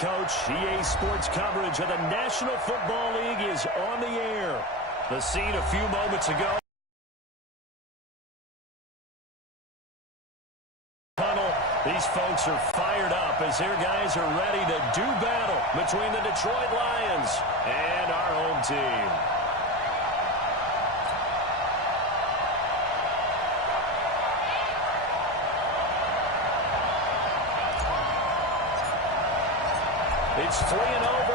Coach. EA Sports coverage of the National Football League is on the air. The scene a few moments ago. These folks are fired up as their guys are ready to do battle between the Detroit Lions and our home team. It's 3-0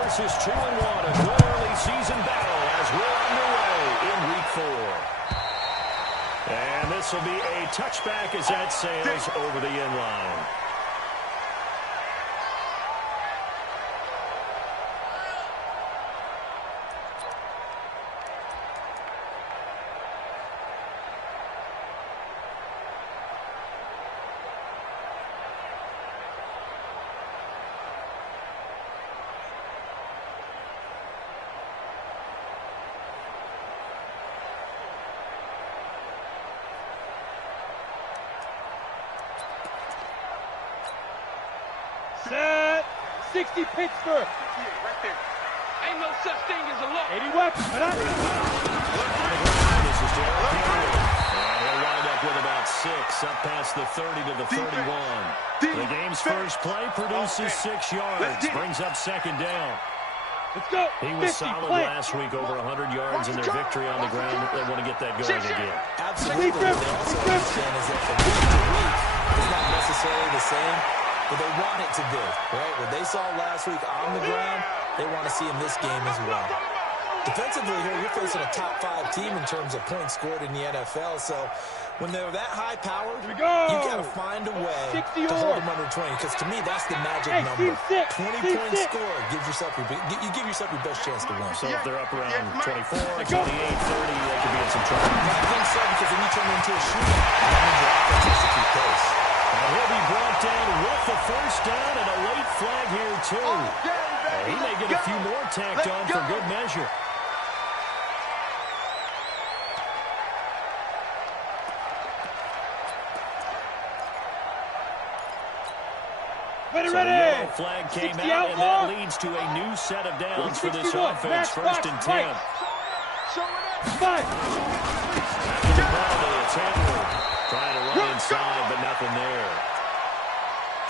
versus 2-1, a good early season battle as we're underway in Week 4. And this will be a touchback as that sails over the end line. Set. 60 Pittsburgh. Right there. Ain't no such thing as a look. 80 West. This is Derek Henry. And he'll wind up with about 6, up past the 30 to the 31. The game's first play produces 6 yards, brings up second down. Let's go. He was solid last week, over 100 yards in their victory on the ground. They want to get that going again. Absolutely. What they also understand is that from week to week is not necessarily the same, but they want it to be, right? What they saw last week on the ground, they want to see in this game as well. Defensively here, you're facing a top 5 team in terms of points scored in the NFL, so when they're that high-powered, you got to find a way to hold them under 20, because to me, that's the magic number. 20-point score gives yourself you give yourself your best chance to win. So if they're up around 24, 28, 30, they could be in some trouble. I think so, because then you turn into a shooter. That means your offense has to keep pace. And he'll be brought down with the first down and a late flag here, too. He may get a few more tacked on for good measure. Ready, so ready. The yellow flag came out, and that leads to a new set of downs for this offense. First and 10. Right. After the penalty, it's Henry trying to run inside, but nothing there.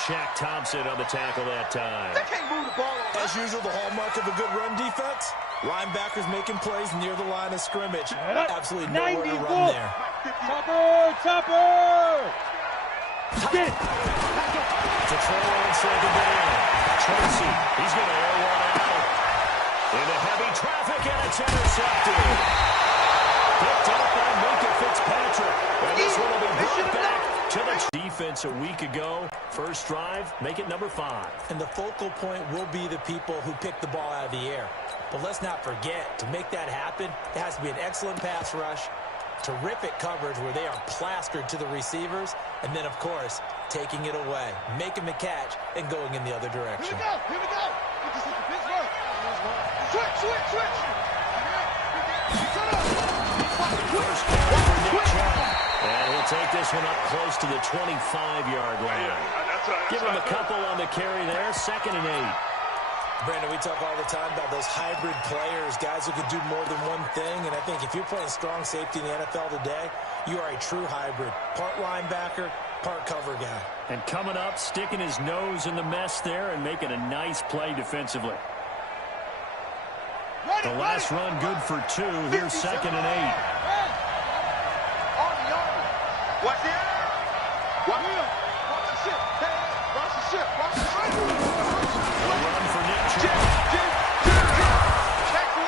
Shaq Thompson on the tackle that time. They can't move the ball. As usual, the hallmark of a good run defense, linebackers making plays near the line of scrimmage. Absolutely nowhere to run there. Topper! Get it! To throw on second down. Tracy, he's going to air one out. Into heavy traffic, and it's intercepted. Picked up by Minka Fitzpatrick. And this one will be brought back to the defense a week ago. First drive, make it number 5. And the focal point will be the people who pick the ball out of the air. But let's not forget, to make that happen, it has to be an excellent pass rush, terrific coverage where they are plastered to the receivers, and then, of course, taking it away, making the catch, and going in the other direction. Here we go. This is Pittsburgh. Switch. First down for Nick Chubb. And he'll take this one up close to the 25-yard line. Give him a couple on the carry there. 2nd and 8. Brandon, we talk all the time about those hybrid players, guys who can do more than one thing, and I think if you're playing strong safety in the NFL today, you are a true hybrid. Part linebacker, part cover guy. And coming up, sticking his nose in the mess there and making a nice play defensively. The last run good for 2. Here's 2nd and 8. Watch the air. Watch the ship. Watch the ship. A run for Nick Chubb.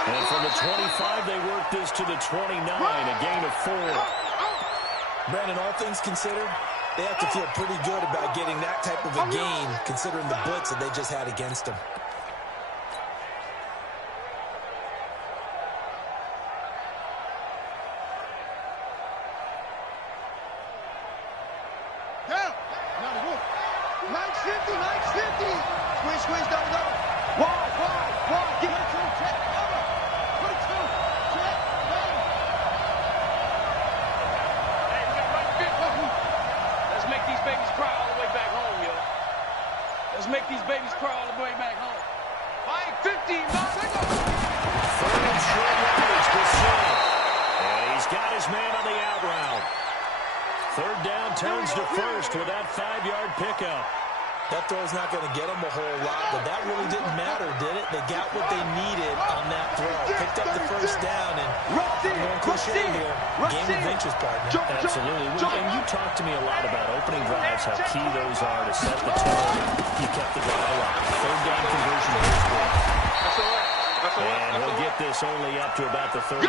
And from the 25, they work this to the 29, a gain of 4. Brandon, all things considered, they have to feel pretty good about getting that type of a gain, considering the blitz that they just had against them. Squeeze, double. Wide. Give it to him. Check. Over. 22. Check. Hey, we got right 50. Let's make these babies cry all the way back home, yo. Let's Let's make these babies cry all the way back home. 15, Third and short yardage to Sue. And he's got his man on the out route. Third down turns to first with that 5-yard pickup. That throw's not going to get them a whole lot, but that really didn't matter, did it? They got what they needed on that throw. Picked up the first down, and I'm going cliche here. Game of inches, partner. Absolutely. And you talked to me a lot about opening drives, how key those are to set the tone. You kept the drive alive. Third down conversion is good. And he'll get this only up to about the 35.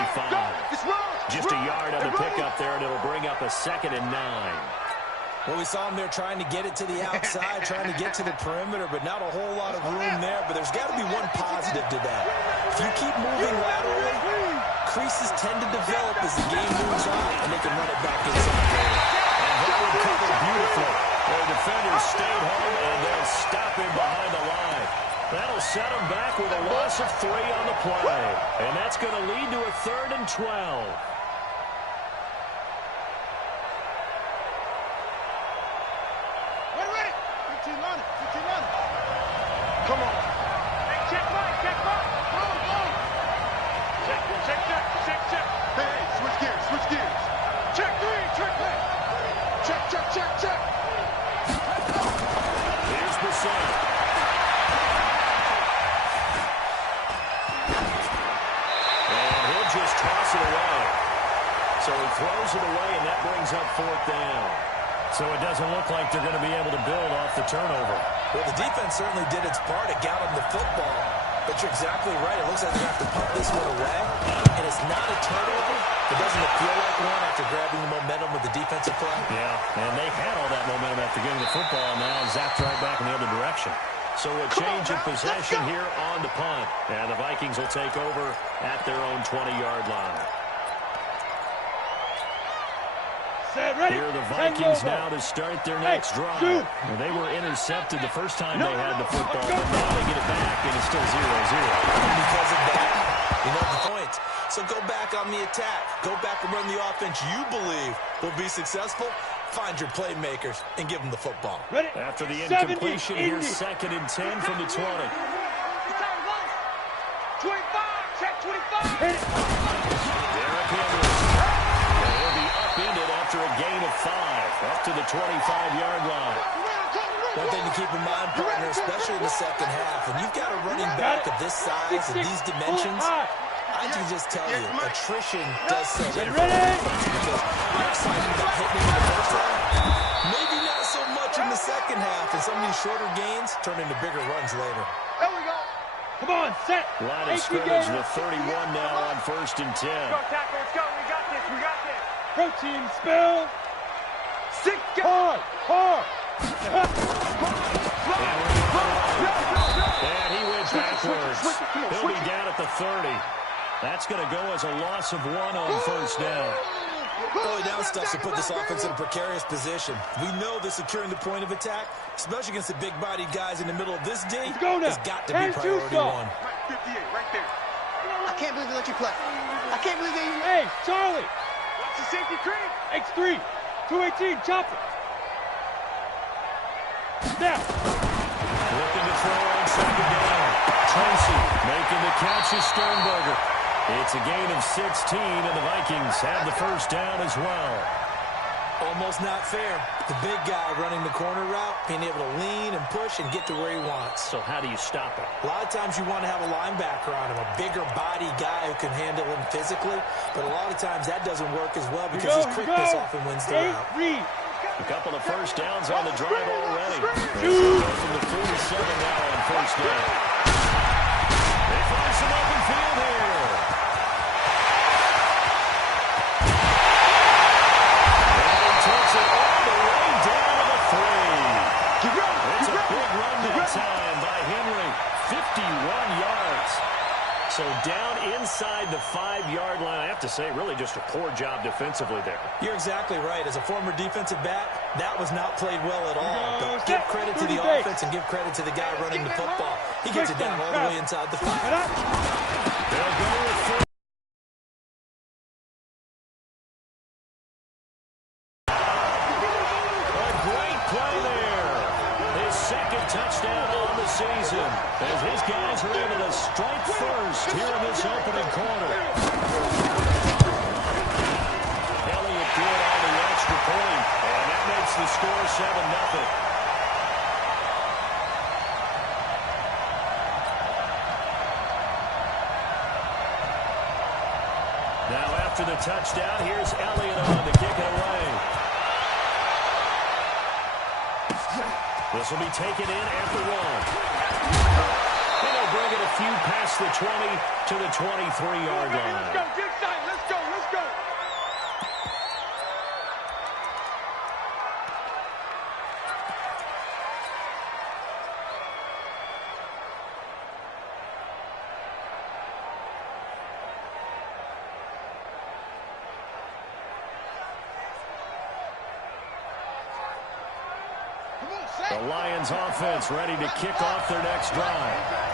Just a yard on the pickup there, and it'll bring up a 2nd and 9. Well, we saw him there trying to get it to the outside, trying to get to the perimeter, but not a whole lot of room there. But there's got to be one positive to that. If you keep moving laterally, creases tend to develop as the game moves on, and they can run it back inside later. And Howard covered beautifully. The defenders stayed home, and they'll stop him behind the line. That'll set him back with a loss of 3 on the play. And that's going to lead to a 3rd and 12. Come on. Check right, check right. Go, go. Check. Hey, switch gears. Check 3, check right. Check. Here's Bissett. And he'll just toss it away. So he throws it away, and that brings up 4th down. So it doesn't look like they're going to be able to build off the turnover. Well, the defense certainly did its part. It got them the football. But you're exactly right. It looks like they're going to have to punt this one away. And it's not a turnover. But doesn't it feel like one after grabbing the momentum with the defensive play? Yeah, and they had all that momentum after getting the football, and now zapped right back in the other direction. So a change of possession here on the punt. And the Vikings will take over at their own 20-yard line. Here are the Vikings now to start their next drive. They were intercepted the first time they had the football, but now they get it back, and it's still 0-0. And because of that, you know the point. So go back on the attack. Go back and run the offense you believe will be successful. Find your playmakers and give them the football. Ready? After the incompletion, here's 2nd and 10 from the 20. 25, check 25. Derrick Henry. He'll be upended after a gain of 5, up to the 25-yard line. One thing to keep in mind, partner, especially in the second half, when you've got a running back of this size and these dimensions, I can just tell you, attrition does set in for the defense because you're excited about hitting him in the first half. Maybe not so much in the second half, and some of these shorter gains turn into bigger runs later. There we go. Come on, set. Line of scrimmage, the 31 now on 1st and 10. Go, tackle, let's go. We got this. Protein spill. Hard. And he went backwards. He'll be down at the 30. That's going to go as a loss of 1 on 1st down. Early down stuff to put this offense in a precarious position. We know that securing the point of attack, especially against the big-bodied guys in the middle of this D, has got to be priority 1. 58, right there. I can't believe they let you play. I can't believe they... Hey, Charlie. Watch the safety cream. X3. 218, chop it. Now. Looking to throw on 2nd down. Tracy making the catch is Sternberger. It's a gain of 16, and the Vikings have the 1st down as well. Almost not fair. The big guy running the corner route, being able to lean and push and get to where he wants. So how do you stop it? A lot of times you want to have a linebacker on him, a bigger body guy who can handle him physically, but a lot of times that doesn't work as well because his quickness often wins the route. A couple of 1st downs on the drive already. From the 47 now on 1st down. They find some open field here. And he takes it all the way down to the 3. It's a big run that time by Henry. 51 yards. So down inside the 5-yard line. I have to say, really just a poor job defensively there. You're exactly right. As a former defensitive back, that was not played well at all. But give credit to the offense and give credit to the guy running the football. He gets it down all the way inside the 5. They'll go with 4. A great play there. His 2nd touchdown season as his guys are able to strike first here in this opening quarter. Elliott good on the extra point, and that makes the score 7-0. Now after the touchdown, here's Elliott on to kick it away. This will be taken in at the 1. And they'll bring it a few past the 20 to the 23-yard line. Let's go, get inside. Let's go, let's go. The Lions offense ready to kick off their next drive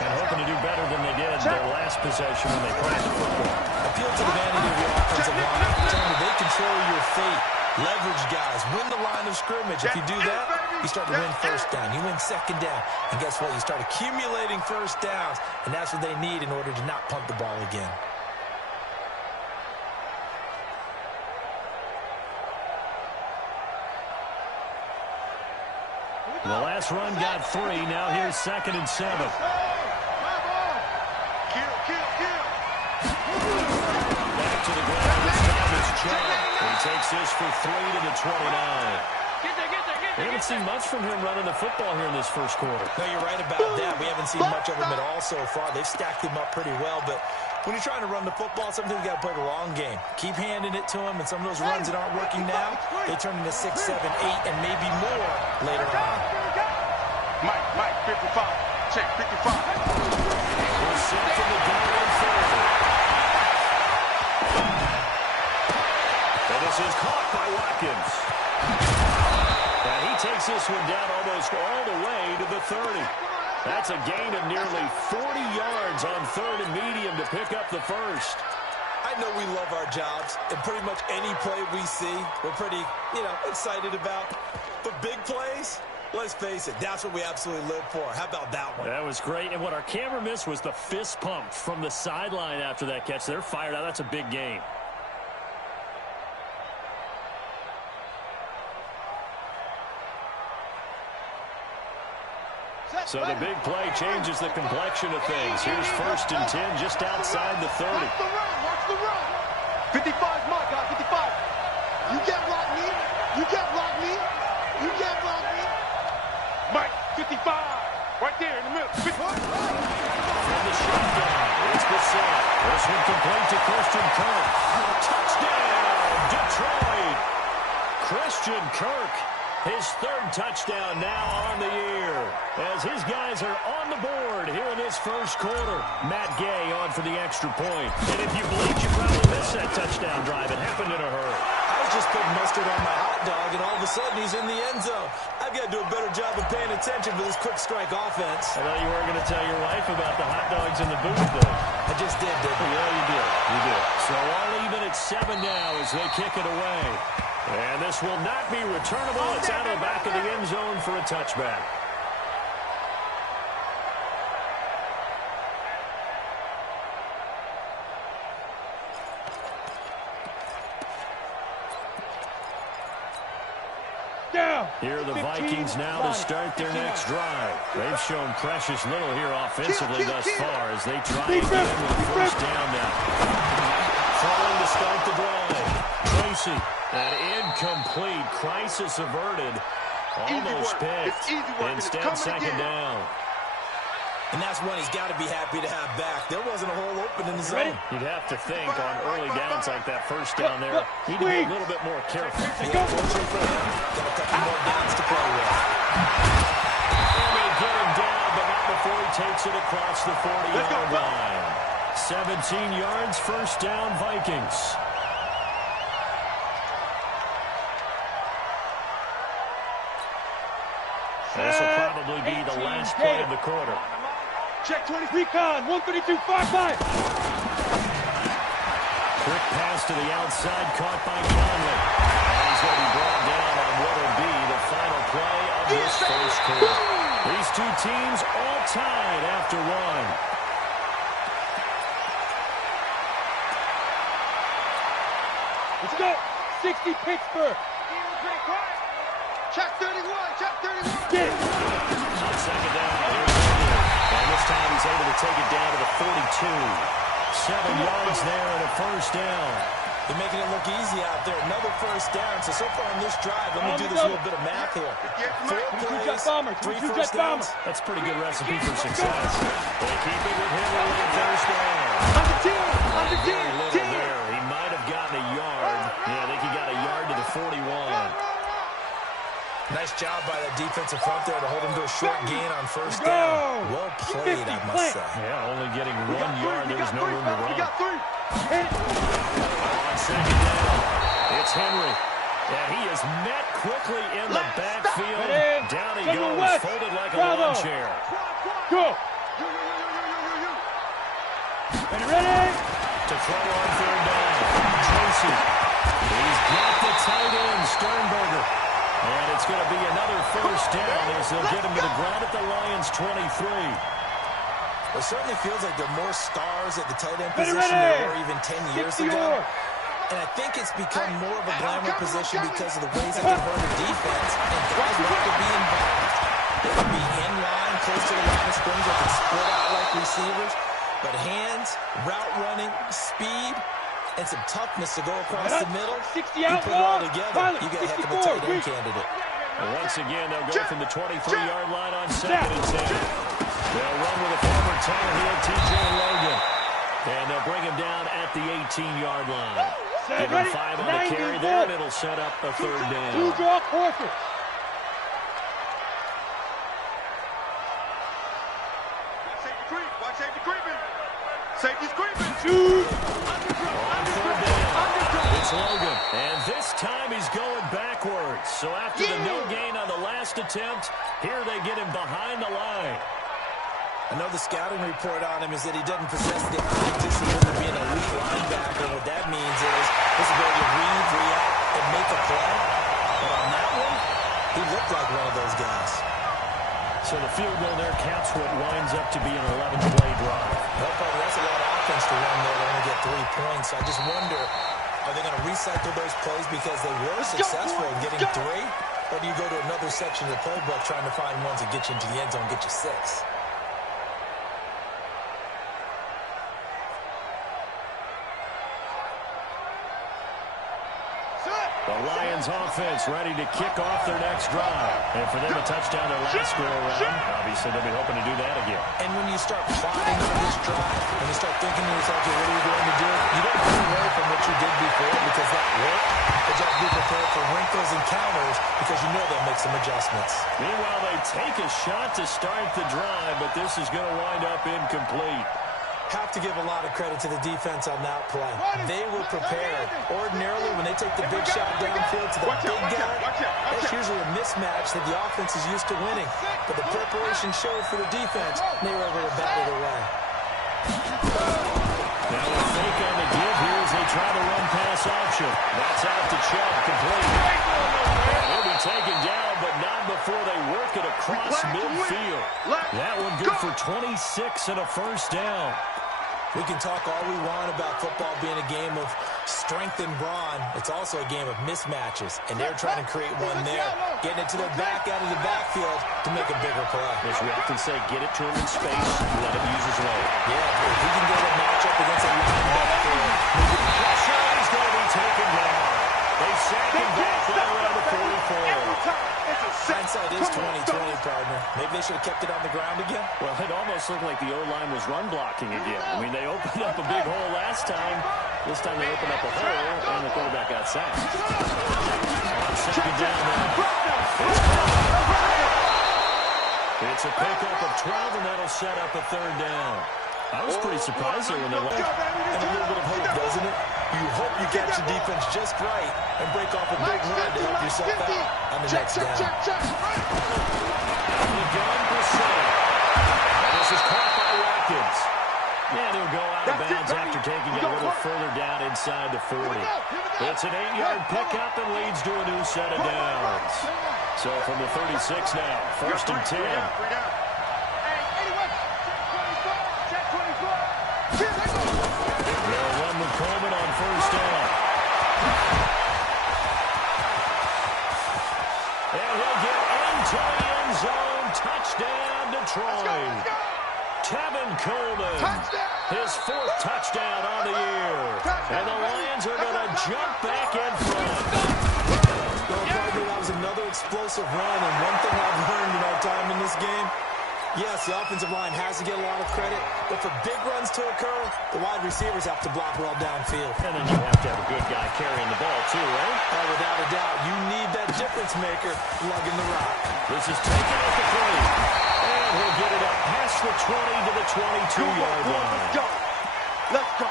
and hoping to do better than they did their last possession when they passed the football. Appeal to the vanity of your offensive line. Tell me they control your fate. Leverage guys. Win the line of scrimmage. If you do that, you start to win first down. You win second down. And guess what? You start accumulating first downs. And that's what they need in order to not punt the ball again. The last run got 3. Now here's 2nd and 7. Kill. Back to the ground. This time it's Chubb. He takes this for 3 to the 29. We haven't seen much from him running the football here in this first quarter. No, you're right about that. We haven't seen much of him at all so far. They've stacked him up pretty well, but when you're trying to run the football, sometimes you got to play the long game. Keep handing it to him, and some of those runs that aren't working now, they turn into 6, 7, 8, and maybe more later on. Mike, 55. Check, 55. We're set from the goal line forward. And this is caught by Watkins. And he takes this one down almost all the way to the 30. That's a gain of nearly 40 yards on 3rd and medium to pick up the first. I know we love our jobs, and pretty much any play we see, we're pretty, excited about. But big plays, let's face it, that's what we absolutely live for. How about that one? That was great. And what our camera missed was the fist pump from the sideline after that catch. They're fired out. That's a big gain. So the big play changes the complexion of things. Here's 1st and 10 just outside the 30. Watch the run. 55's my guy, 55. You get Rodney. Mike, 55. Right there in the middle. From the shotgun, it's Bissett. This one complete to Christian Kirk. Touchdown, Detroit. Christian Kirk. His 3rd touchdown now on the year as his guys are on the board here in this first quarter. Matt Gay on for the extra point. And if you believe you probably missed that touchdown drive, it happened in a hurry. I was just putting mustard on my hot dog, and all of a sudden he's in the end zone. I've got to do a better job of paying attention for this quick strike offense. I thought you weren't going to tell your wife about the hot dogs in the booth, though. I just did, didn't I? Yeah, you did. You did. So all even at 7 now as they kick it away. And this will not be returnable. It's out of the back of the end zone for a touchback. Here are the Vikings now to start their next drive. They've shown precious little here offensively thus far as they try again with the first down now. Throwing to start the drive. Tracy, an incomplete, crisis averted, almost picked. Instead, 2nd down. And that's one he's got to be happy to have back. There wasn't a hole open in the zone. You'd have to think on early downs like that first down there, need to be a little bit more careful. Yeah, fortunately for him, got a couple more downs to play with. And they get him down, but not before he takes it across the 40-yard line. 17 yards, first down, Vikings. This will probably be the last play of the quarter. Check 20. Recon. 132. 5-5. Quick pass to the outside, caught by Conley. And he's going to be brought down on what will be the final play of this first quarter. These two teams all tied after one. Let's go. 60 Pittsburgh. Check 31. Check 31. Get it. On second down, here's Henry. And this time he's able to take it down to the 42. 7 yards there and a first down. They're making it look easy out there. Another first down. So far on this drive, let me do this little bit of math here. 4 plays, 3 first downs. That's a pretty good recipe for success. They keep it with Henry on first down. Under 10. Under 10. Very little there. He might have gotten a yard. Yeah, I think he got a yard to the 41. Nice job by that defensive front there to hold him to a short gain on first down. Well played, I must say. Yeah, only getting 1 yard. There was no room to run. We got 3. On second down, it's Henry. And he is met quickly in the backfield. Down he goes, folded like a lawn chair. Go. Ready? To throw on third down, Tracy. He's got the tight end, Sternberger. And it's going to be another first down as they'll get him to the ground at the Lions' 23. It certainly feels like there are more stars at the tight end position than there were even 10 years ago. And I think it's become more of a glamour position because of the ways it can hurt a defense. And guys want to be involved. They can be in line, close to the line of scrimmage. They can split out like receivers. But hands, route running, speed, and some toughness to go across the middle. 60 you out put it all together, you get a heck of a tight end candidate. And once again, they'll go from the 23-yard line on second and 10. They'll run with a former Tar Heel, T.J. Logan. And they'll bring him down at the 18-yard line. Give him 5 on the carry there, and it'll set up a third down. 2 draw horses. Watch safety creeping. Safety's creeping. Shoot. On third down, it's Logan. And this time he's going backwards. So after the no gain on the last attempt, here they get him behind the line. I know the scouting report on him is that he doesn't possess the eye discipline to be an elite linebacker. What that means is his ability to read, react, and make a play. But on that one, he looked like one of those guys. So the field goal there caps what winds up to be an 11-play drive. That's a lot of offense to run there to only get 3 points. So I just wonder, are they going to recycle those plays because they were successful in getting 3? Or do you go to another section of the playbook trying to find ones that get you into the end zone and get you 6? The Lions offense ready to kick off their next drive. And for them a touchdown their last go-around, obviously they'll be hoping to do that again. And when you start plotting for this drive, when you start thinking to yourself, what are you going to do? You don't go away from what you did before because that worked. But you have to be prepared for wrinkles and counters because you know they'll make some adjustments. Meanwhile, they take a shot to start the drive, but this is going to wind up incomplete. Have to give a lot of credit to the defense on that play. They were prepared. Ordinarily, when they take the big shot downfield to the big guy, that's usually a mismatch that the offense is used to winning. But the preparation showed for the defense, and they were able to bat it away. Now a fake on the give here as they try the run-pass option. That's out to Chubb, complete. And he'll be taken down, but not before they work it across midfield. That one good for 26 and a first down. We can talk all we want about football being a game of strength and brawn. It's also a game of mismatches, and they're trying to create one there. Getting it to the back out of the backfield to make a bigger play. As we often say, get it to him in space, let him use his leg. Yeah, if he can get a matchup against a linebacker, Pressure is going to be taken down. They sack him back right around the 44. Hindsight is 20/20, partner. Maybe they should have kept it on the ground again. Well, it almost looked like the O-line was run blocking again. I mean, they opened up a big hole last time. This time they opened up a hole, and the quarterback got sacked. On second down now. It's a pickup of 12, and that'll set up a third down. I was pretty surprised there when they left. And a little bit of hope, doesn't it? You hope you catch the defense just right and break off a big run to help yourself out on the next down. Again, Brissett. And this is caught by Watkins. And he'll go out of bounds after taking it a little further down inside the 40. It's an 8-yard pickup and leads to a new set of downs. So from the 36 now, first and 10. end zone. Touchdown, Detroit. Tevin Coleman, his 4th touchdown on the year. And the Lions are going to jump back in front. That was another explosive run, and one thing I've learned in our time in this game, yes, the offensive line has to get a lot of credit, but for big runs to occur, the wide receivers have to block well downfield. And then you have to have a good guy carrying the ball, too, right? Oh, without a doubt, you need that difference maker lugging the rock. This is taken at the 3. And he'll get it up past the 20 to the 22-yard line. Let's go. Let's go.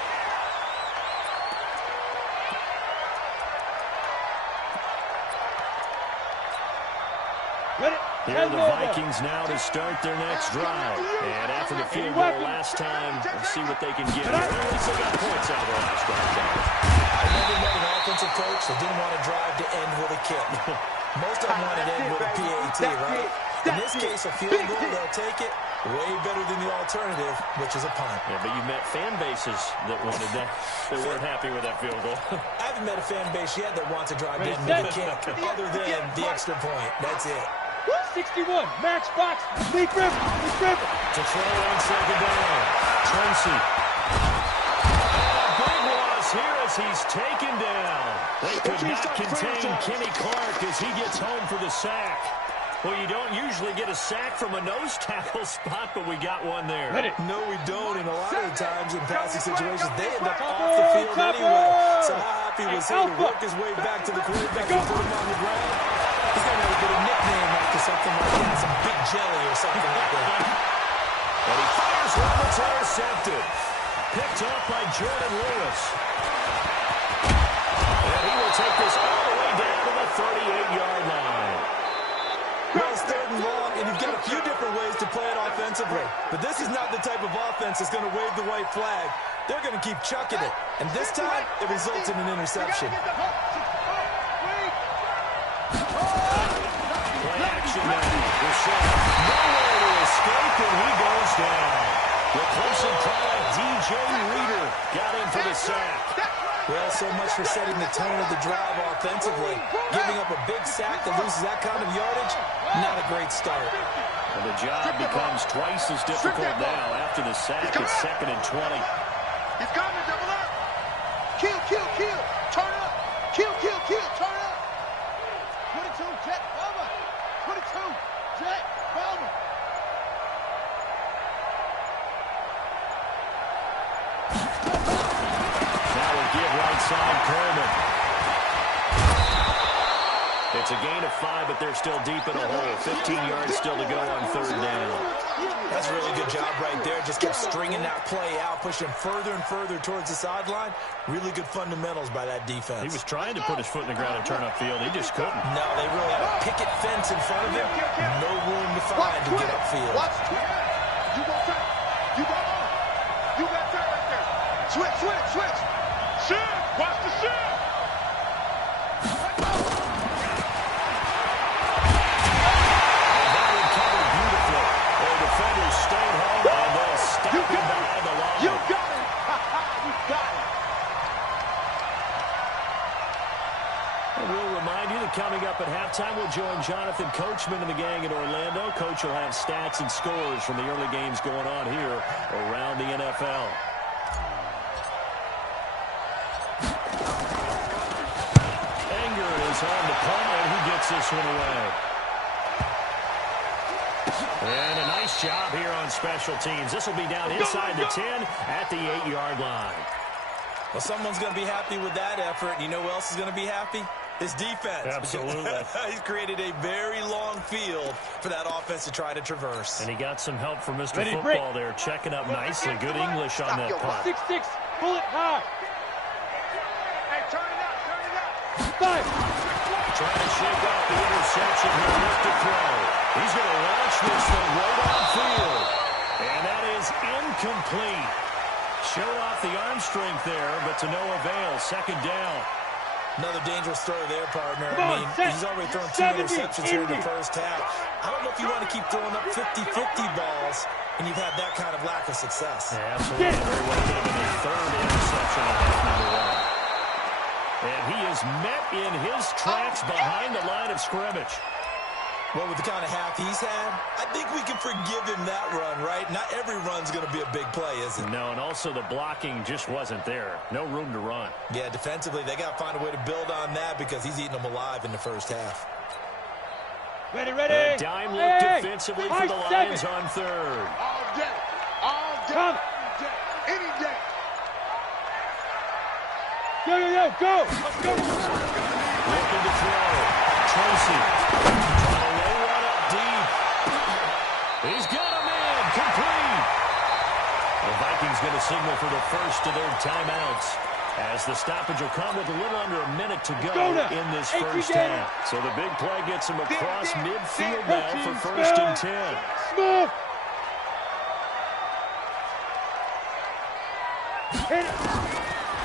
Here are the Vikings now to start their next drive. And after the field goal last time, we'll see what they can get here. At least they got points out of the last drive. I never met an offensive coach that didn't want to drive to end with a kick. Most of them wanted to end with a PAT, right? In this case, a field goal, they'll take it. Way better than the alternative, which is a punt. Yeah, but you met fan bases that wanted that, that weren't happy with that field goal. I haven't met a fan base yet that wants to drive to end with a kick, other than the extra point. That's it. 61, match box, lead river. To throw on second down. Tracy. Big loss here as he's taken down. They could not contain Kenny Clark as he gets home for the sack. Well, you don't usually get a sack from a nose tackle spot, but we got one there. No, we don't. And a lot of the times in passing situations, they end up off the field anyway. So how happy was he to work his way back to the quarterback and put him on the ground? He's going to have a bit of nickname after something like that, some big jelly or something like that. And he fires one that's intercepted. Picked up by Jordan Lewis. And he will take this all the way down to the 38-yard line. Well, it's 3rd and long, and you've got a few different ways to play it offensively. But this is not the type of offense that's going to wave the white flag. They're going to keep chucking it. And this time, it results in an interception. Play action now. Rashawn nowhere to escape, and he goes down. Replacing product DJ Reader got in for the sack. Well, so much for setting the tone of the drive offensively. Giving up a big sack that loses that kind of yardage, not a great start. And the job becomes twice as difficult now after the sack. It's 2nd and 20. He's coming, double up. Kill. Turn up. Kill, turn up. 22, Jet Bomber. 22, Jet Bomber. Right side, Coleman. It's a gain of 5, but they're still deep in the hole. 15 yards still to go on 3rd down. That's a really good job right there. Just kept stringing that play out, pushing further and further towards the sideline. Really good fundamentals by that defense. He was trying to put his foot in the ground and turn upfield. He just couldn't. No, they really had a picket fence in front of him. No room to find to get upfield. Watch Twitter. You go turn. You go on. You got turn right there. Switch. Shift, watch the shift. Coming up at halftime, we'll join Jonathan Coachman and the gang in Orlando. Coach will have stats and scores from the early games going on here around the NFL. Anger is on the punt, and he gets this one away. And a nice job here on special teams. This will be down inside the 10 at the 8-yard line. Well, someone's going to be happy with that effort. You know who else is going to be happy? His defense. Absolutely. He's created a very long field for that offense to try to traverse. And he got some help from Mr. Football there, checking up nicely. Good English on that punt. 6-6, pull it high. Hey, turn it up. 5. Trying to shake off the interception here with the throw. He's going to launch this thing right on field. And that is incomplete. Show off the arm strength there, but to no avail. 2nd down. Another dangerous throw there, partner. I mean, he's already thrown 2 interceptions here in the first half. I don't know if you want to keep throwing up 50-50 balls, and you've had that kind of lack of success. Yeah, absolutely. Very well could have been his 3rd interception of half number 1. And he is met in his tracks behind the line of scrimmage. Well, with the kind of half he's had, I think we can forgive him that run, right? Not every run's going to be a big play, is it? No, and also the blocking just wasn't there. No room to run. Yeah, defensively, they got to find a way to build on that because he's eating them alive in the first half. Ready, ready. A dime look defensively for the Lions on third. All day. All day. Come. Any day. Yo, yo, yo, go. Let's go. Looking to throw. Tracy. Trying to lay one up deep. He's got a man. Complete. The Vikings going to signal for the first of their timeouts, as the stoppage will come with a little under a minute to go in this first half. So the big play gets him across midfield now for first and 10. Smith. Hit it.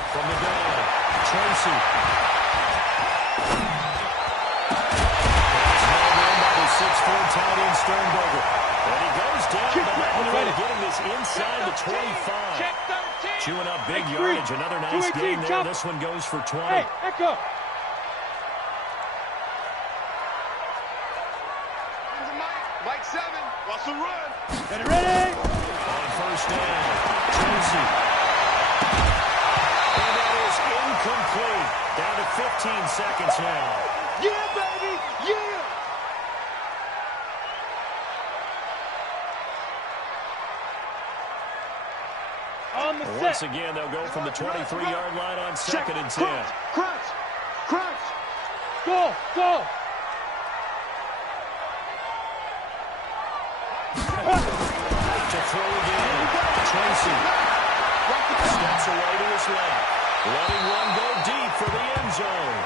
From the gun, Tracy. Pass held in by the 6'4" tight end Sternberger. And he goes down the line, getting this inside the 25. Chewing up big yardage. Another nice gain there. This one goes for 20. Hey, echo. Mike 7. Russell run. Ready, ready. On first down, Tracy. And that is incomplete. Down to 15 seconds now. Yeah, baby. Yeah. On the Once set. again, they'll go from the 23-yard line on second and 10. Crunch. Crunch. Go, go. To throw again, Tracy. Steps away to his left. Letting one go deep for the end zone.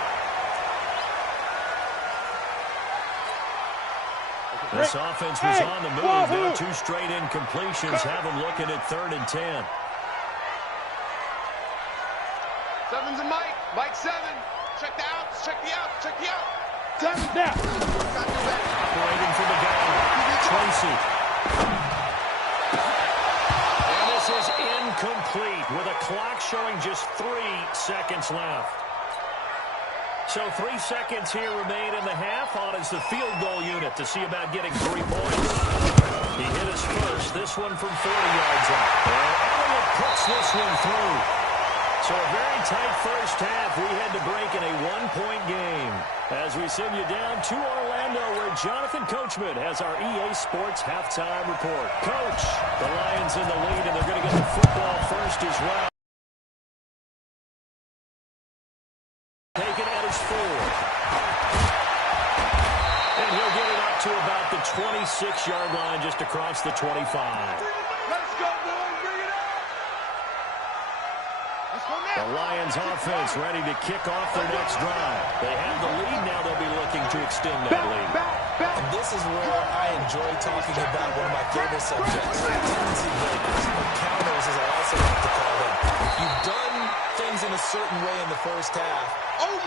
This offense was on the move. Now 2 straight incompletions have them looking at 3rd and 10. 7's a Mike. Mike 7. Check the outs. Check the outs. Check the outs. 7. Now. Operating from the gun, Tracy. And this is incomplete with a clock showing just 3 seconds left. So 3 seconds here remain in the half. On is the field goal unit to see about getting 3 points. He hit his first, this one from 40 yards out. And Elliott puts this one through. So a very tight first half. We had to break in a 1-point game as we send you down to Orlando, where Jonathan Coachman has our EA Sports halftime report. Coach, the Lions in the lead, and they're going to get the football first as well. Taken at his 4. And he'll get it up to about the 26-yard line, just across the 25. Let's go, boys. Bring it up. Let's go now. The Lions offense ready to kick off their next drive. They have the lead. Now they'll be looking to extend that lead. And this is where I enjoy talking about one of my favorite subjects, tendency breakers, or counters as I also like to call them. You've done things in a certain way in the first half,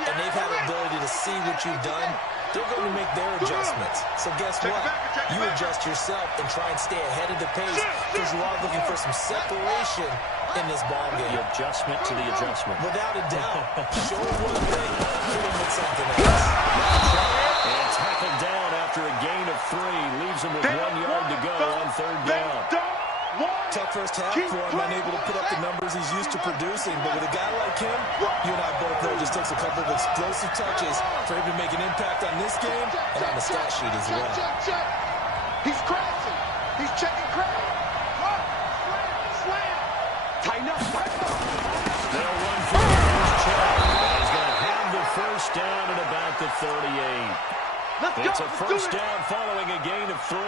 and they've had the ability to see what you've done. They're going to make their adjustments. So guess what? You adjust yourself and try and stay ahead of the pace, because you are looking for some separation in this ball game. The adjustment to the adjustment. Without a doubt. Show them one thing, hit them with something else. And tackled down after a gain of 3. Leaves him with 1 yard to go on 3rd down. Tough first half for him, unable to put up the numbers he's used to producing. But with a guy like him, you and I both know it just takes a couple of explosive touches for him to make an impact on this game and on the stat sheet as well. Check. He's crashing. He's checking crash. Slam. Tighten up. They'll run for the first check. He's going to have the first down at about the 38. It's a first down following a gain of 3.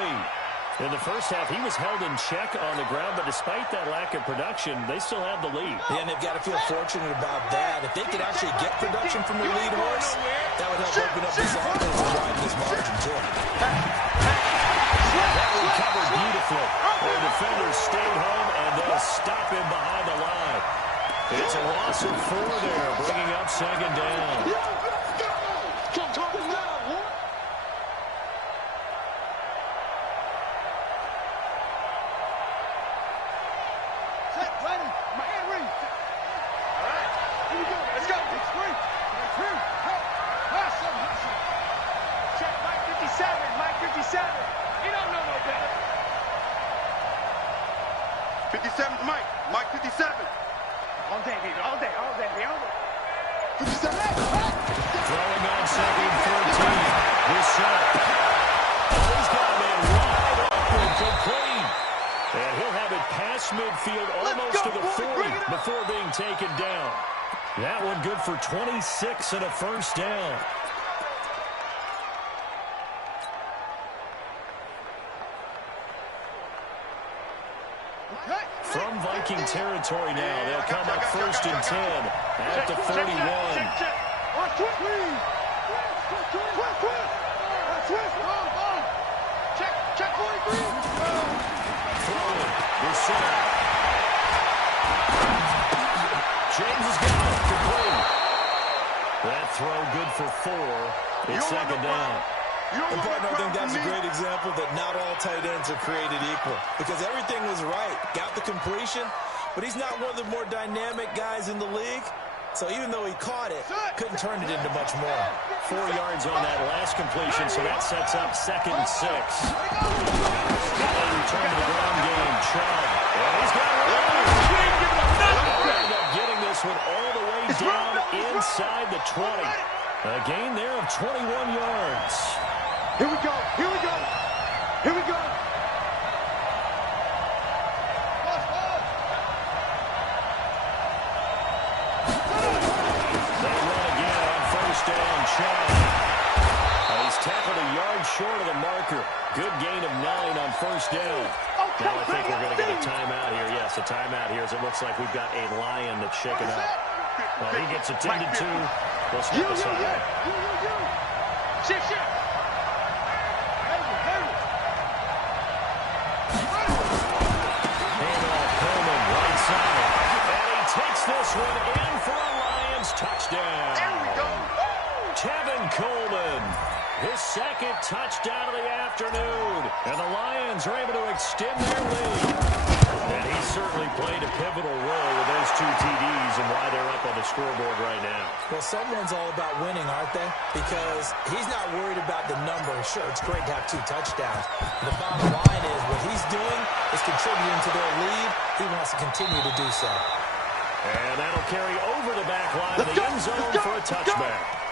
In the first half, he was held in check on the ground, but despite that lack of production, they still have the lead. Yeah, and they've got to feel fortunate about that. If they could actually get production from the lead horse, that would help open up this offense and widen this margin, too. That recovered beautifully. Their defenders stayed home, and they'll stop him behind the line. It's a loss of 4 there, bringing up 2nd down. Ready, 57's Mike. Mike 57. All day, baby. All day, all day, all day. 57. Throwing on second, 13. This shot. He's got a man wide open, complete. And he'll have it past midfield almost to the 40 before being taken down. That one good for 26 and a first down. From Viking territory now, they'll come up first and 10 at the 41. Check 43. Throwing, Brissett. James has got it, complete. That throw good for 4. It's second down. And partner, I think that's a great example that not all tight ends are created equal, because everything was right. Got the completion, but he's not one of the more dynamic guys in the league. So even though he caught it, couldn't turn it into much more. 4 yards on that last completion, so that sets up second and 6. Return to the ground game. Chubb. And he's got it. End up getting this one all the way down inside the 20. A gain there of 21 yards. Here we go. Here we go. Here we go. They run again on first down. Chubb. He's tackled a yard short of the marker. Good gain of 9 on first down. Now I think we're going to get a timeout here. Yes, a timeout here as it looks like we've got a Lion that's shaken up. Well, he gets attended to. We'll step aside. Shift. Handoff, Coleman, right side. And he takes this one in for a Lions touchdown. There we go. Tevin Coleman, his second touchdown of the afternoon. And the Lions are able to extend their lead. And he certainly played a pivotal role with those 2 TDs and why they're up on the scoreboard right now. Well, someone's all about winning, aren't they? Because he's not worried about the number. Sure, it's great to have 2 touchdowns. The bottom line is what he's doing is contributing to their lead. He wants to continue to do so. And that'll carry over the back line of the end zone for a touchback.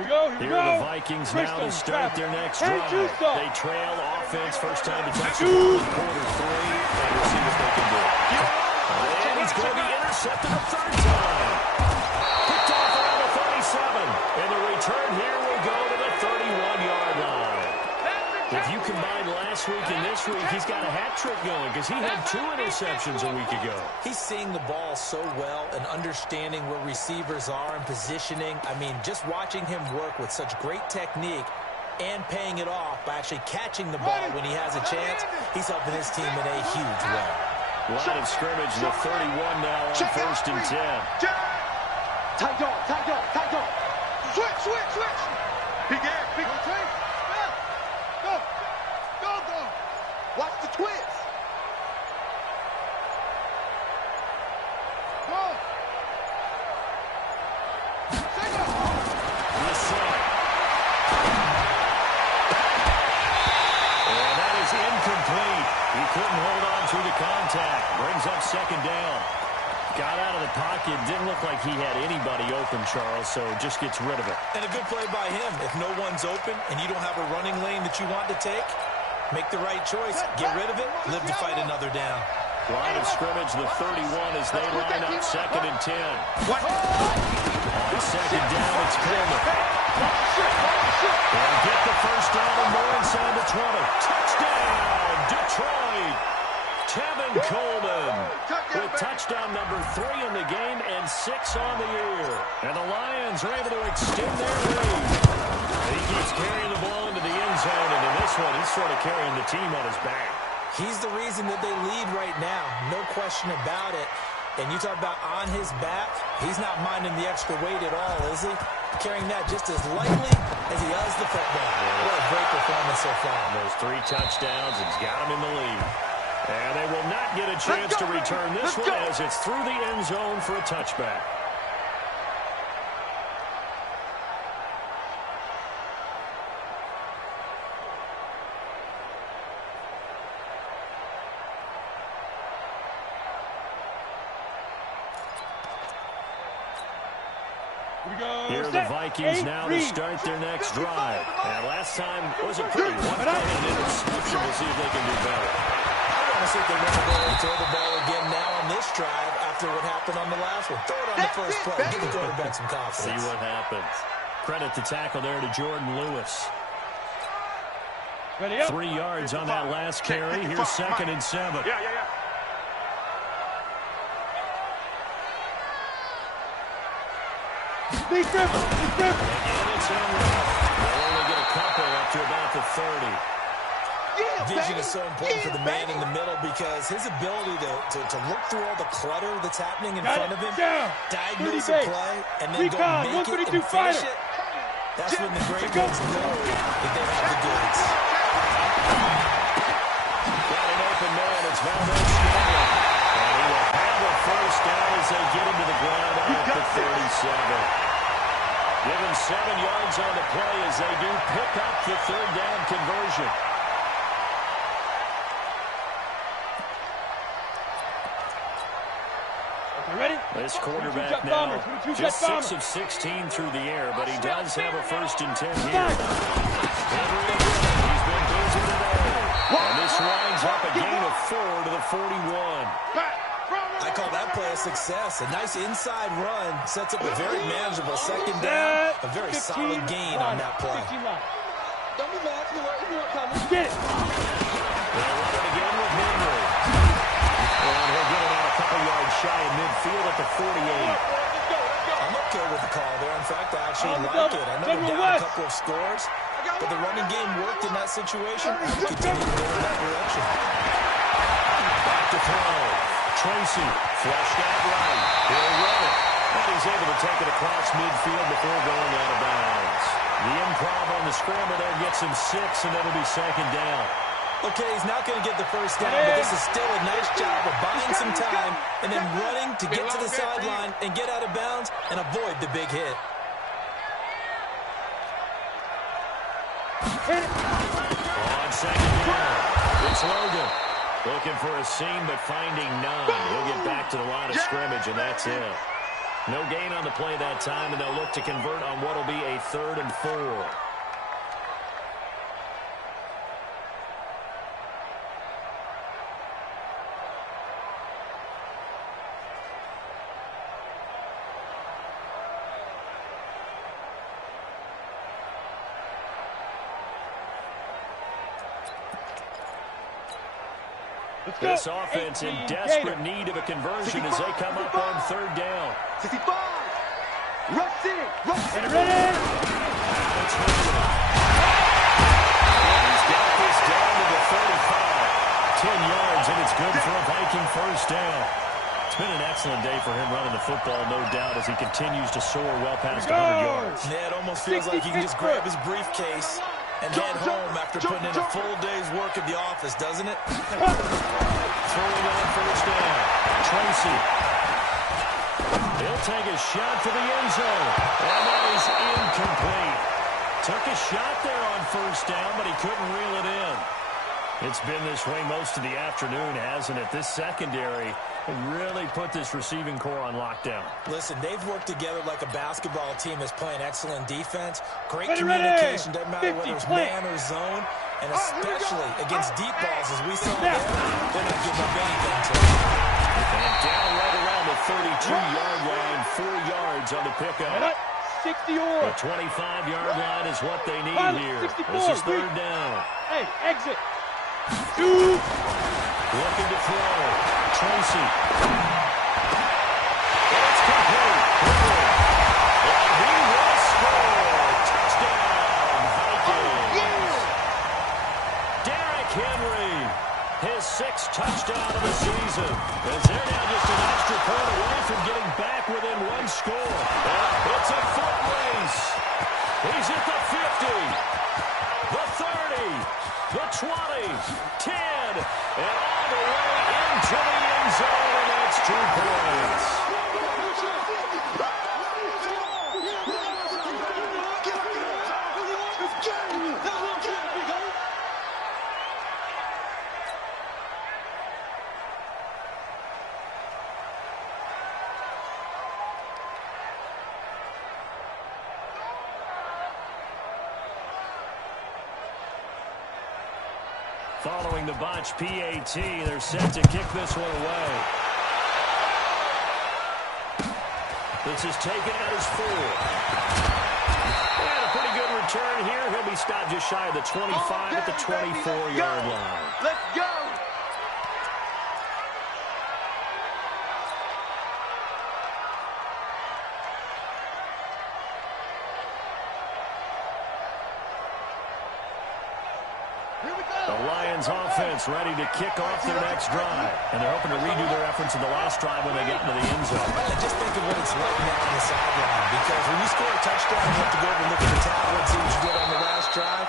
Here are the Vikings now to start their next drive. They trail offense, first time to touch the ball in quarter 3, and we'll see what they can do. And he's going to be intercepted a third time. Picked off around the 37, and the return here will go to the 31-yard line. If you combine last week and this week, he's got a hat trick going because he had 2 interceptions a week ago. He's seeing the ball so well and understanding where receivers are and positioning. I mean, just watching him work with such great technique and paying it off by actually catching the ball when he has a chance, he's helping his team in a huge way. Line of scrimmage, the 31 now on first and 10. Tight dog. Switch. Big air. Big change. Go. Watch the twist. Go. And that is incomplete. He couldn't hold on through the contact. Brings up second down. Got out of the pocket. Didn't look like he had anybody open, Charles, so just gets rid of it. And a good play by him. If no one's open and you don't have a running lane that you want to take, make the right choice. Get rid of it. Live to fight another down. Line of scrimmage, the 31 as they line up second and 10. On second down, it's Coleman. They'll get the first down and more inside the 20. Touchdown, Detroit. Tevin Coleman with touchdown number 3 in the game and 6 on the year. And the Lions are able to extend their lead. He keeps carrying the ball into the end zone, and in this one, he's sort of carrying the team on his back. He's the reason that they lead right now. No question about it. And you talk about on his back, he's not minding the extra weight at all, is he? Carrying that just as lightly as he does the football. What a great performance so far. Those 3 touchdowns, it's got him in the lead. And they will not get a chance to return this one as it's through the end zone for a touchback. Here are the Vikings now to start their next drive. And last time was a pretty one-handed interception. We'll see if they can do better. I want to see if they want to go and throw the ball again now on this drive after what happened on the last one. Throw it on the first play. Give the quarterback some confidence. See what happens. Credit the tackle there to Jordan Lewis. 3 yards on that last carry. Here's 2nd and 7. Yeah. Again, it's Henry. They'll only get a couple up to about the 30. Vision is so important for the man in the middle because his ability to look through all the clutter that's happening in front of him, diagnose a play, and then go make it and finish it, that's when the great ones know that they have the goods. Got an open man. It's Valdez Scantling. And he will have a first down as they get him to the ground at the 37. Give him 7 yards on the play as they do pick up the 3rd down conversion. This quarterback now just 6 of 16 through the air, but he does have a 1st and 10 here. Henry, he's been busy today. And this winds up a gain of 4 to the 41. I call that play a success. A nice inside run sets up a very manageable 2nd down. A very solid gain on that play. Don't be mad. You're coming. Get it. They'll run it again with Henry. And he'll get it out a couple yards shy of midfield at the 48. I'm okay with the call there. In fact, I actually like it. I know they're down a couple of scores, but the running game worked in that situation. I would continue to go in that direction. Back to throw. Tracy, flushed out right. He'll run it. And he's able to take it across midfield before going out of bounds. The improv on the scramble there gets him 6, and it'll be 2nd down. Okay, he's not going to get the first down, but this is still a nice job of buying some time and then running to get to the sideline and get out of bounds and avoid the big hit. On 2nd down, it's Logan. Looking for a seam, but finding none. He'll get back to the line of scrimmage, and that's it. No gain on the play that time, and they'll look to convert on what will be a 3rd and 4. This offense in desperate need of a conversion as they come up on 3rd down. 65. Rush in. And ready. It's Henry. He's got this down to the 35. 10 yards, and it's good for a Viking first down. It's been an excellent day for him running the football, no doubt, as he continues to soar well past 100 yards. Yeah, it almost feels like he can just grab his briefcase and head home after putting in a full day's work at the office, doesn't it? Throwing on first down. Tracy. He'll take a shot for the end zone. And that is incomplete. Took a shot there on first down, but he couldn't reel it in. It's been this way most of the afternoon, hasn't it? This secondary really put this receiving core on lockdown. Listen, they've worked together like a basketball team that's playing excellent defense. Great communication, doesn't matter whether it's man or zone. And especially against deep balls, as we saw there, they're not giving up anything to them. And down right around the 32-yard line, 4 yards on the pickup. 60 The 25-yard line is what they need here. This is 3rd down. Hey, exit. Looking to throw. Tracy. It's complete. And he will score. Touchdown, Vikings. Derrick Henry, his 6th touchdown of the season. As they're now just an extra point away from getting back within 1 score. It's a foot race. He's at the 50, the 30, the 20, 10, and all the way into the end zone, and that's too Following the botch PAT, they're set to kick this one away. This is taken at his 4. And a pretty good return here. He'll be stopped just shy of the 25 at the 24-yard line. Let's go. The Lions offense ready to kick off their next drive. And they're hoping to redo their efforts in the last drive when they got into the end zone. And just think of what it's like now on the sideline. Because when you score a touchdown, you have to go over and look at the tablet and see what you did on the last drive.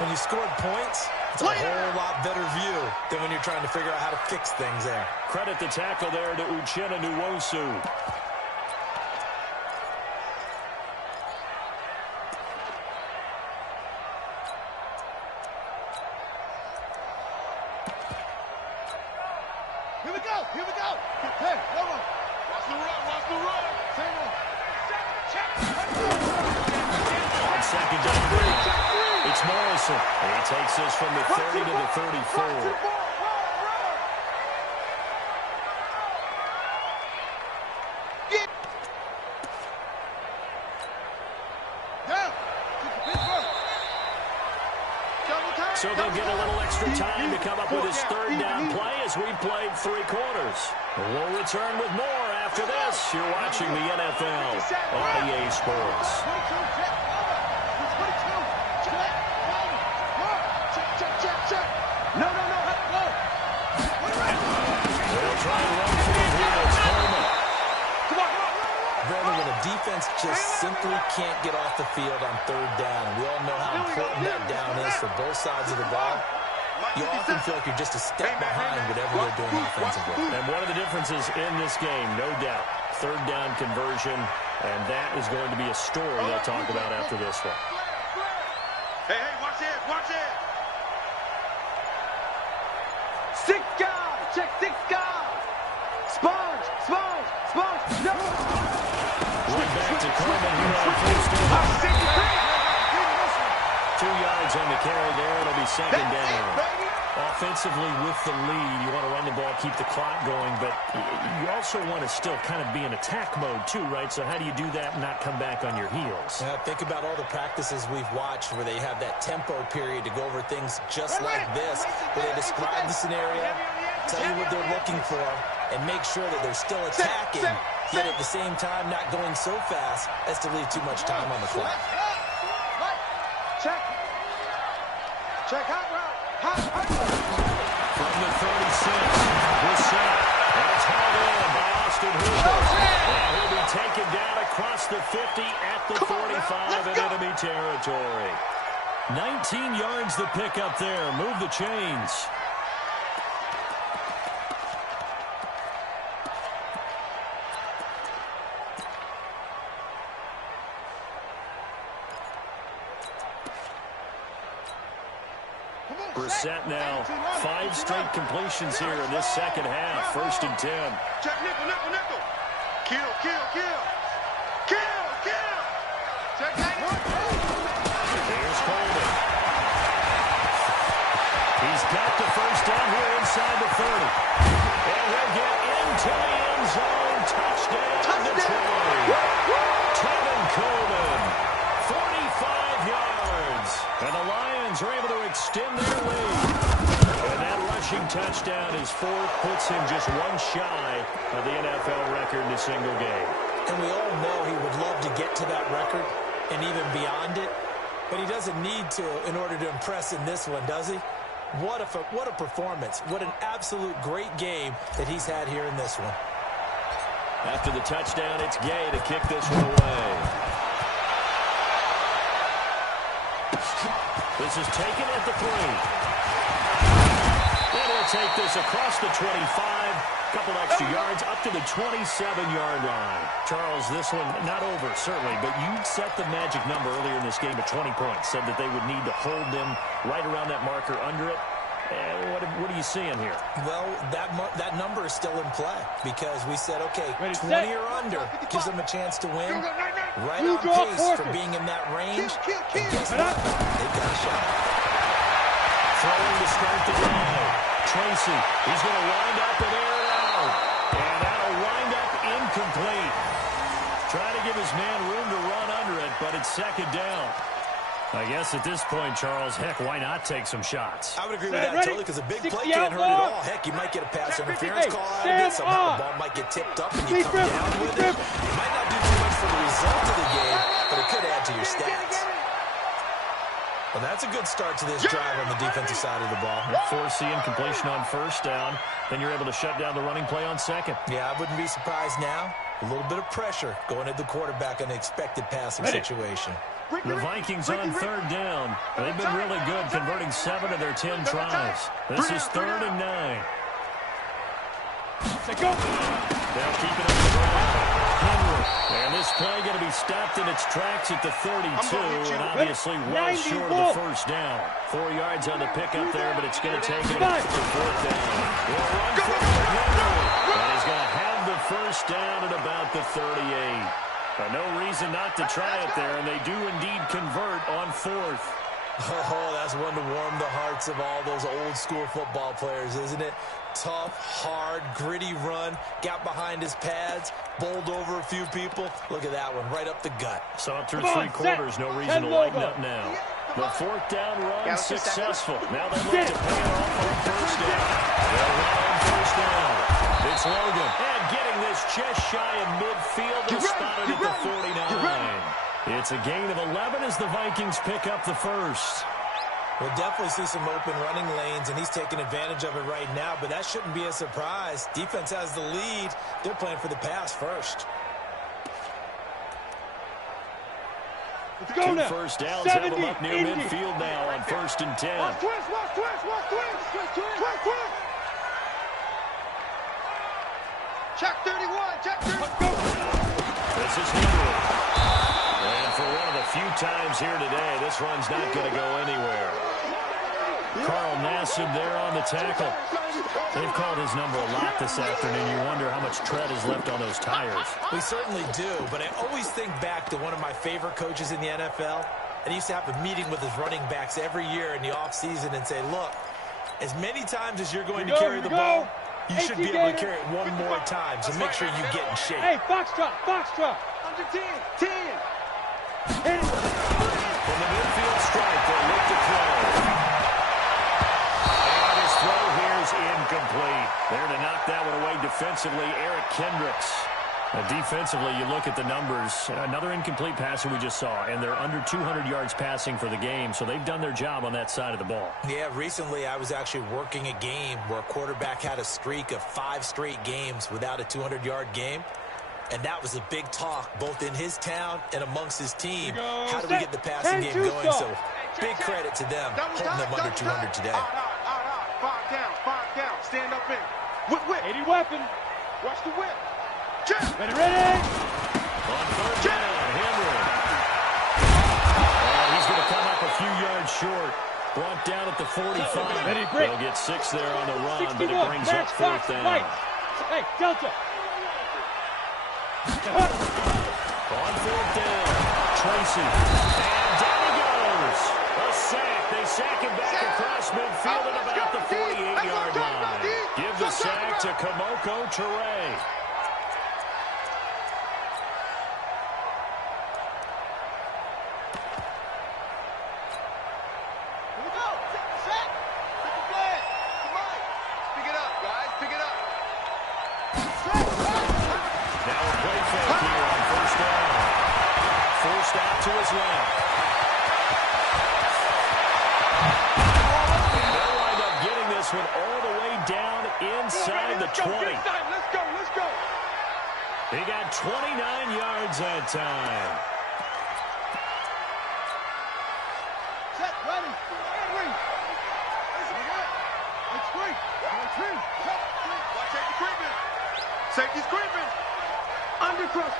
When you scored points, it's a whole lot better view than when you're trying to figure out how to fix things there. Credit the tackle there to Uchenna Nwosu. Here we go. Here we go. Hey, come on. Watch the run. Watch the run. Same one. On second down, it's Morrison. He takes this from the 30 to the 34. So they'll get a little extra time to come up with his third down play as we've played 3 quarters. We'll return with more after this. You're watching the NFL on EA Sports. No. They'll try and run for it here. It's Coleman. Come on. Brother, when a defense just simply can't get off the field on third down, we all know how important that down is for both sides of the ball. You often feel like you're just a step behind whatever they're doing offensively. And one of the differences in this game, no doubt, third down conversion, and that is going to be a story they'll talk about after this one. Hey, watch it. 6 guys. Check 6 guys. Sponge. No. Right back to Coleman here on first down. 2 yards on the carry there. It'll be second down. Offensively with the lead, you want to run the ball, keep the clock going, but you also want to still kind of be in attack mode too, right? So how do you do that and not come back on your heels? Think about all the practices we've watched where they have that tempo period to go over things just like this, where they describe the scenario, tell you what they're looking for, and make sure that they're still attacking, yet at the same time not going so fast as to leave too much time on the clock. Check hot route. From the 36, we're set. And it's hauled in by Austin Hooper. And he'll be taken down across the 50 at the 45 in enemy territory. 19 yards the pick up there. Move the chains. Brissett now 5 straight completions here in this second half. 1st and 10. Check nickel. Kill. Check nickel. Here's Coleman. He's got the first down here inside the 30. And he'll get into the end zone. Touchdown Detroit. Tevin Coleman. 45 yards. And the Lions are able to extend their lead. And that rushing touchdown is 4th, puts him just 1 shy of the NFL record in a single game. And we all know he would love to get to that record and even beyond it, but he doesn't need to in order to impress in this one, does he? What a performance. What an absolute great game that he's had here in this one. After the touchdown, it's Gay to kick this one away. This is taken at the 3. And he'll take this across the 25. Couple extra yards up to the 27-yard line. Charles, this one not over, certainly, but you set the magic number earlier in this game at 20 points. Said that they would need to hold them right around that marker under it. What are you seeing here? Well, that number is still in play because we said, okay, 20 or under gives them a chance to win. Right on pace for being in that range. And guess what? They've got a shot. Throwing to start the drive. Tracy, he's going to wind up and air it out. And that'll wind up incomplete. Trying to give his man room to run under it, but it's second down. I guess at this point, Charles, heck, why not take some shots? I would agree with that totally, because a big play can't hurt at all. Heck, you might get a pass interference call out of it. Somehow the ball might get tipped up and you come down with it. It might not do too much for the result of the game, but it could add to your stats. Well, that's a good start to this drive on the defensive side of the ball. Forcing completion on first down. Then you're able to shut down the running play on second. Yeah, I wouldn't be surprised now. A little bit of pressure going at the quarterback in an expected passing situation. The Vikings on third down. They've been really good, converting 7 of their 10 tries. This is 3rd and 9. Go. They'll keep it on the ground. Henry. And this play going to be stopped in its tracks at the 32, and obviously well short of the first down. 4 yards on the pickup there, but it's going to take him to 4th down. We'll run for Henry. And he's going to have the first down at about the 38. But no reason not to try it there, and they do indeed convert on 4th. Oh, that's one to warm the hearts of all those old-school football players, isn't it? Tough, hard, gritty run, got behind his pads, bowled over a few people. Look at that one, right up the gut. Saw it through 3 quarters, no reason to lighten up now. The 4th down run successful. Now they look to pay it off on first down. They'll run on first down. It's Logan. And getting this just shy of midfield. They're spotted at the 49. It's a gain of 11 as the Vikings pick up the first. We'll definitely see some open running lanes, and he's taking advantage of it right now, but that shouldn't be a surprise. Defense has the lead. They're playing for the pass first. Go 2 now. first downs have them up near midfield now on 1st and 10. Watch twist. Check 31, check 31. This is Henry. And for one of the few times here today, this run's not going to go anywhere. Carl Nassib there on the tackle. They've called his number a lot this afternoon. You wonder how much tread is left on those tires. We certainly do, but I always think back to one of my favorite coaches in the NFL, and he used to have a meeting with his running backs every year in the offseason and say, look, as many times as you're going to carry the ball, you should be able to carry it one more time, so make sure you get in shape. Hey, foxtrot. Under 10. From the midfield strike, they'll look to throw. And his throw here is incomplete. There to knock that one away defensively, Eric Kendricks. Defensively, you look at the numbers. Another incomplete passer we just saw, and they're under 200 yards passing for the game, so they've done their job on that side of the ball. Yeah, recently I was actually working a game where a quarterback had a streak of 5 straight games without a 200-yard game. And that was a big talk, both in his town and amongst his team. How do we get the passing game going? So big credit to them, holding them under 200 today. Five down. Stand up in. Whip. 80 weapon. Watch the whip. Ready. On third down, Henry. And he's going to come up a few yards short. Brought down at the 45. They'll get 6 there on the run, but it brings up 4th down. Hey, Delta. On 4th down, Tracy. And down he goes. A sack. They sack him back across midfield at about the 48-yard line. Give the sack to Kamoko Toure. To his left. And they'll wind up getting this one all the way down inside the 20. Let's go. He got 29 yards that time. Set, ready. Let's screen. Watch safety creeping. Safety's creeping. Undercross.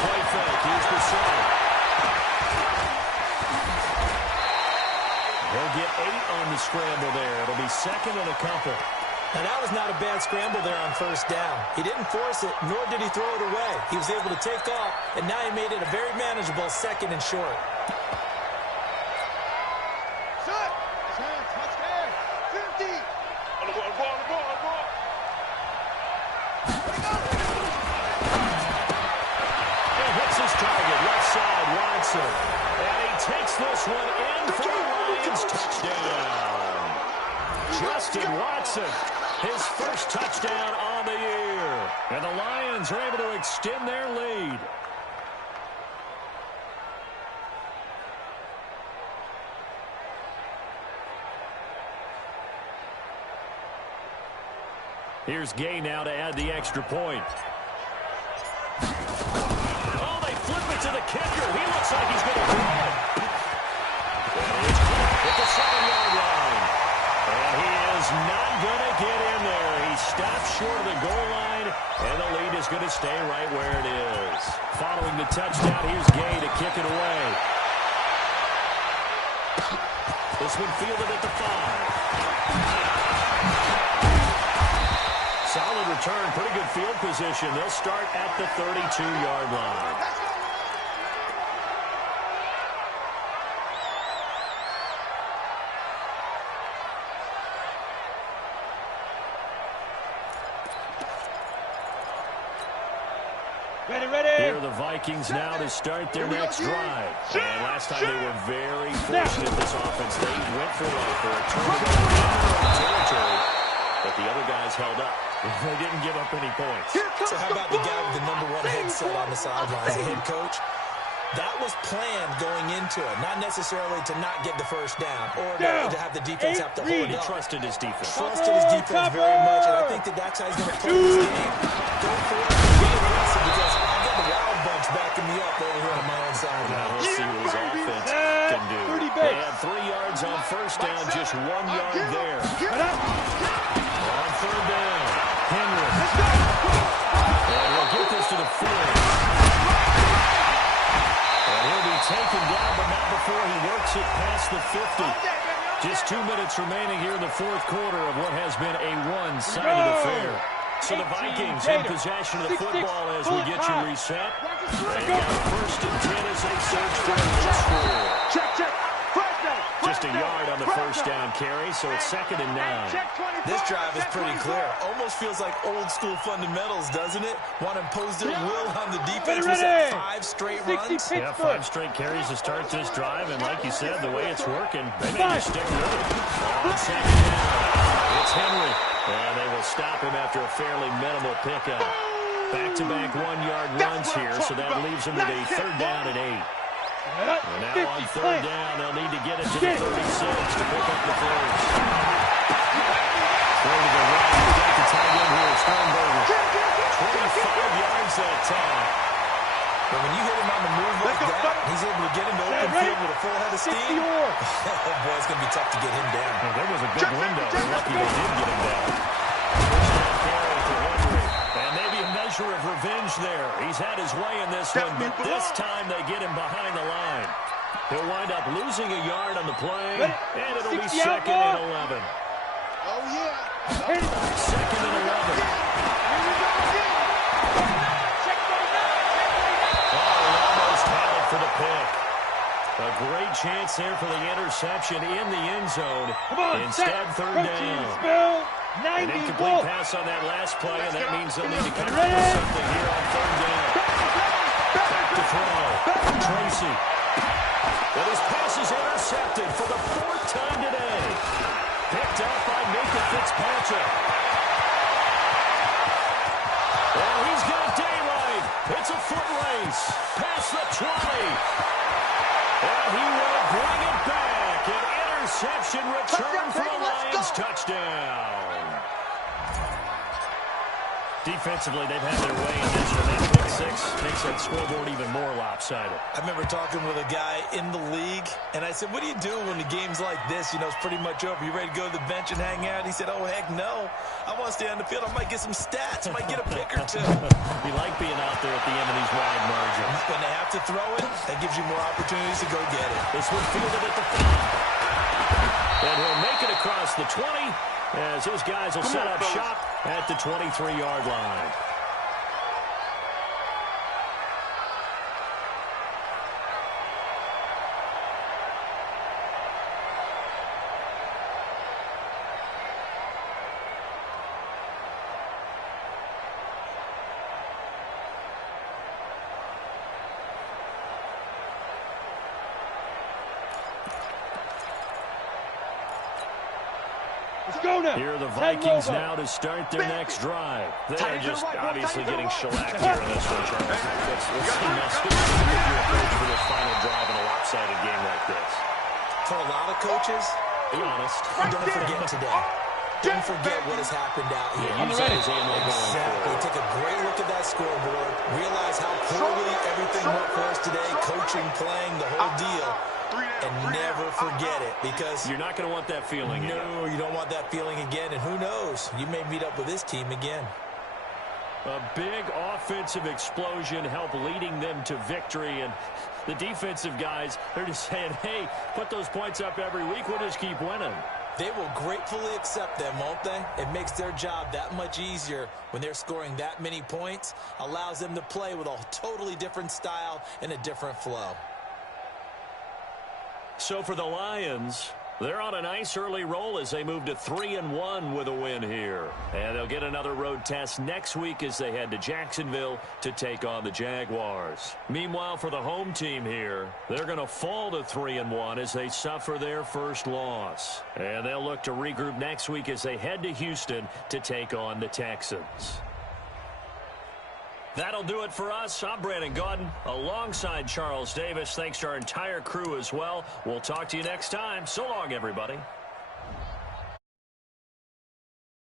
Play fake. Here's the center. He'll get 8 on the scramble there. It'll be 2nd and a couple. Now, that was not a bad scramble there on first down. He didn't force it, nor did he throw it away. He was able to take off, and now he made it a very manageable 2nd and short. Watson. And he takes this one in for the Lions touchdown. Justin Watson, his first touchdown on the year. And the Lions are able to extend their lead. Here's Gay now to add the extra point. Oh, they flip it to the kicker. He looks like he's going to throw it. And he's caught at the 7-yard line. And he is not going to get in there. He stops short of the goal line, and the lead is going to stay right where it is. Following the touchdown, here's Gay to kick it away. This one fielded at the 5. Solid return, pretty good field position. They'll start at the 32-yard line. Here are the Vikings now to start their next drive. And last time they were very fortunate, this offense. They went for a turnover in their own territory, but the other guys held up. They didn't give up any points. So how about the guy with the #1 headset on the sidelines, the head coach? That was planned going into it, not necessarily to not get the first down or to have the defense have to hold He up. trusted his defense. Trusted his defense very much, and I think that's how he's going to play this game. Go for it, be aggressive, because I've got the wild bunch backing me up over here on my own side. Now we'll see what his offense can do. They had 3 yards on first down, just 1 yard there. On third down, Henry. And he'll get this to the 4. And he'll be taken down, but not before he works it past the 50. Just 2 minutes remaining here in the fourth quarter of what has been a one-sided affair. So the Vikings in possession of the football as we get you reset. They got first and 10 as they search for a goal score. Just a yard on the first down carry, so it's 2nd and 9. This drive is pretty clear. Almost feels like old school fundamentals, doesn't it? Want to impose their will on the defense. Was that 5 straight runs? Yeah, 5 straight carries to start this drive, and like you said, the way it's working, they may just stick with it. On 2nd down, it's Henry. And they will stop him after a fairly minimal pickup. Back-to-back 1-yard runs here, so that leaves them with a 3rd down and 8. And now on 3rd down, they'll need to get it to the 36 to pick up the first. Throw to the right, he's got the tight end here, Sternberger. 25 yards that time. But when you hit him on the move like that, he's able to get into open field with a full head of steam. Oh, boy, it's going to be tough to get him down. Well, there was a big window. They're lucky they did get him down. First down carry for Henry. And maybe a measure of revenge there. He's had his way in this one, but this time they get him behind the line. He'll wind up losing a yard on the play, and it'll be 2nd and 11. Oh, yeah. 2nd and 11. For the pick. A great chance there for the interception in the end zone. Instead, 3rd down. An incomplete pass on that last play, and that means they'll need to come up with something here on 3rd down. Back to throw. Tracy. But his pass is intercepted for the 4th time today. Picked up by Minka Fitzpatrick. And he's got daylight. It's a foot race. Past the 20. And he will bring it back. An interception return for the Lions. Touchdown. Defensively, they've had their way in this one. That pick 6 makes that scoreboard even more lopsided. I remember talking with a guy in the league, and I said, what do you do when the game's like this? You know, it's pretty much over. You ready to go to the bench and hang out? He said, oh, heck no. I want to stay on the field. I might get some stats. I might get a pick or 2. You like being out there at the end of these wide margins. When they have to throw it, that gives you more opportunities to go get it. This one fielded at the 5. And he'll make it across the 20 as his guys will set up shop at the 23-yard line. go now. Here are the Vikings now to start their next drive. They're just obviously getting shellacked here in this one, Charles. What's the message if you approach for this final drive in a lopsided game like this? For a lot of coaches, Be honest. don't forget today. Don't forget what has happened out here. Yeah, use that as ammo going Exactly. forward. Take a great look at that scoreboard. Realize how poorly everything went for us today. Coaching, playing, the whole deal. And never forget it, because You're not going to want that feeling again. no, you don't want that feeling again. And who knows? You may meet up with this team again. A big offensive explosion helped leading them to victory. And the defensive guys, they're just saying, hey, put those points up every week. We'll just keep winning. They will gratefully accept them, won't they? It makes their job that much easier when they're scoring that many points. Allows them to play with a totally different style and a different flow. So for the Lions, they're on a nice early roll as they move to 3-1 with a win here. And they'll get another road test next week as they head to Jacksonville to take on the Jaguars. Meanwhile, for the home team here, they're going to fall to 3-1 as they suffer their first loss. And they'll look to regroup next week as they head to Houston to take on the Texans. That'll do it for us. I'm Brandon Gaudin alongside Charles Davis. Thanks to our entire crew as well. We'll talk to you next time. So long, everybody.